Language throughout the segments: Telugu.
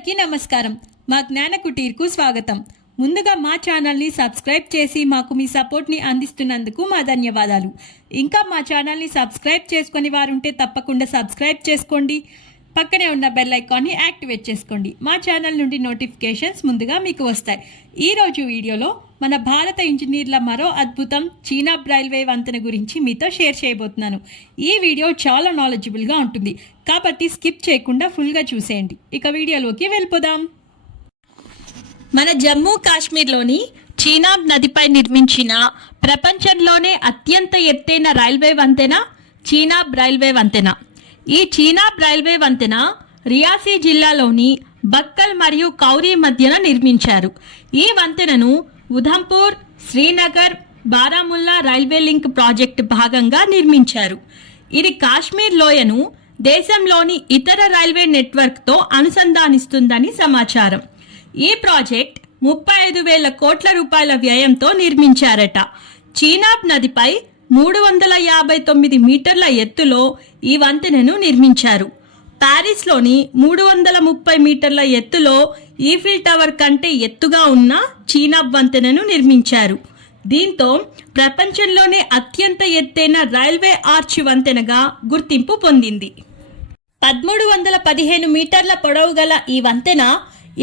అందరికీ నమస్కారం. మా జ్ఞాన కుటీర్కు స్వాగతం. ముందుగా మా ఛానల్ని సబ్స్క్రైబ్ చేసి మాకు మీ సపోర్ట్ని అందిస్తున్నందుకు మా ధన్యవాదాలు. ఇంకా మా ఛానల్ని సబ్స్క్రైబ్ చేసుకొని వారుంటే తప్పకుండా సబ్స్క్రైబ్ చేసుకోండి. పక్కనే ఉన్న బెల్ ఐకాన్ని యాక్టివేట్ చేసుకోండి. మా ఛానల్ నుండి నోటిఫికేషన్స్ ముందుగా మీకు వస్తాయి. ఈరోజు వీడియోలో మన భారత ఇంజనీర్ల మరో అద్భుతం చీనాబ్ రైల్వే వంతెన గురించి మీతో షేర్ చేయబోతున్నాను. ఈ వీడియో చాలా నాలెడ్జబుల్గా ఉంటుంది కాబట్టి స్కిప్ చేయకుండా ఫుల్గా చూసేయండి. ఇక వీడియోలోకి వెళ్ళిపోదాం. మన జమ్మూ కాశ్మీర్లోని చీనాబ్ నదిపై నిర్మించిన ప్రపంచంలోనే అత్యంత ఎత్తైన రైల్వే వంతెన చీనాబ్ రైల్వే వంతెన. ఈ చీనాబ్ రైల్వే వంతెన రియాసీ జిల్లాలోని బక్కల్ మరియు కౌరీ మధ్యన నిర్మించారు. ఈ వంతెనను Udhampur, Srinagar, Baramulla railway link project భాగంగా నిర్మించారు. ఇది కాశ్మీర్ లోయను దేశంలోని ఇతర రైల్వే నెట్వర్క్తో అనుసంధానిస్తుందని సమాచారం. ఈ ప్రాజెక్ట్ 35,000 కోట్ల రూపాయల వ్యయంతో నిర్మించారట. చీనాబ్ నదిపై 359 మీటర్ల ఎత్తులో ఈ వంతెనను నిర్మించారు. ప్యారిస్లోని 330 మీటర్ల ఎత్తులో ఈఫిల్ టవర్ కంటే ఎత్తుగా ఉన్న చీనాబ్ వంతెనను నిర్మించారు. దీంతో ప్రపంచంలోనే అత్యంత ఎత్తైన రైల్వే ఆర్చ్ వంతెనగా గుర్తింపు పొందింది. 1315 మీటర్ల పొడవు గల ఈ వంతెన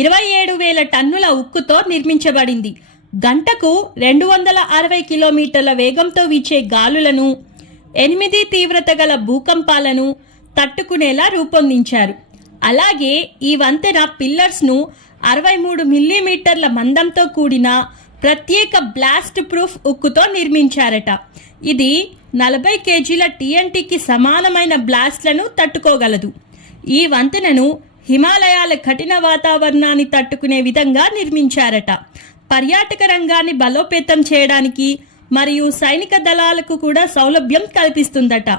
27,000 టన్నుల ఉక్కుతో నిర్మించబడింది. గంటకు 260 కిలోమీటర్ల వేగంతో వీచే గాలులను, 8 తీవ్రత గల భూకంపాలను తట్టుకునేలా రూపొందించారు. అలాగే ఈ వంతెన పిల్లర్స్ను 63 మిల్లీమీటర్ల మందంతో కూడిన ప్రత్యేక బ్లాస్ట్ ప్రూఫ్ ఉక్కుతో నిర్మించారట. ఇది 40 కేజీల TNTకి సమానమైన బ్లాస్ట్లను తట్టుకోగలదు. ఈ వంతెనను హిమాలయాల కఠిన వాతావరణాన్ని తట్టుకునే విధంగా నిర్మించారట. పర్యాటక రంగాన్ని బలోపేతం చేయడానికి మరియు సైనిక దళాలకు కూడా సౌలభ్యం కల్పిస్తుందట.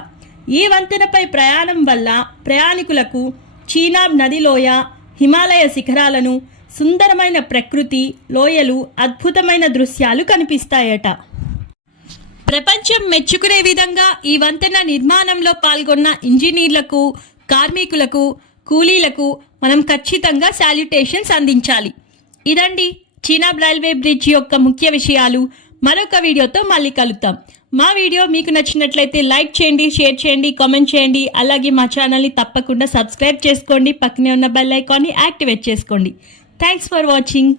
ఈ వంతెనపై ప్రయాణం వల్ల ప్రయాణికులకు చీనాబ్ నది లోయ, హిమాలయ శిఖరాలను, సుందరమైన ప్రకృతి, లోయలు, అద్భుతమైన దృశ్యాలు కనిపిస్తాయట. ప్రపంచం మెచ్చుకునే విధంగా ఈ వంతెన నిర్మాణంలో పాల్గొన్న ఇంజనీర్లకు, కార్మికులకు, కూలీలకు మనం ఖచ్చితంగా సాల్యుటేషన్స్ అందించాలి. ఇదండి చీనాబ్ రైల్వే బ్రిడ్జ్ యొక్క ముఖ్య విషయాలు. మరొక వీడియోతో మళ్ళీ కలుద్దాం. మా వీడియో మీకు నచ్చినట్లయితే లైక్ చేయండి, షేర్ చేయండి, కామెంట్ చేయండి. అలాగే మా ఛానల్ని తప్పకుండా సబ్స్క్రైబ్ చేసుకోండి. పక్కనే ఉన్న బెల్ ఐకాన్ని యాక్టివేట్ చేసుకోండి. Thanks for watching.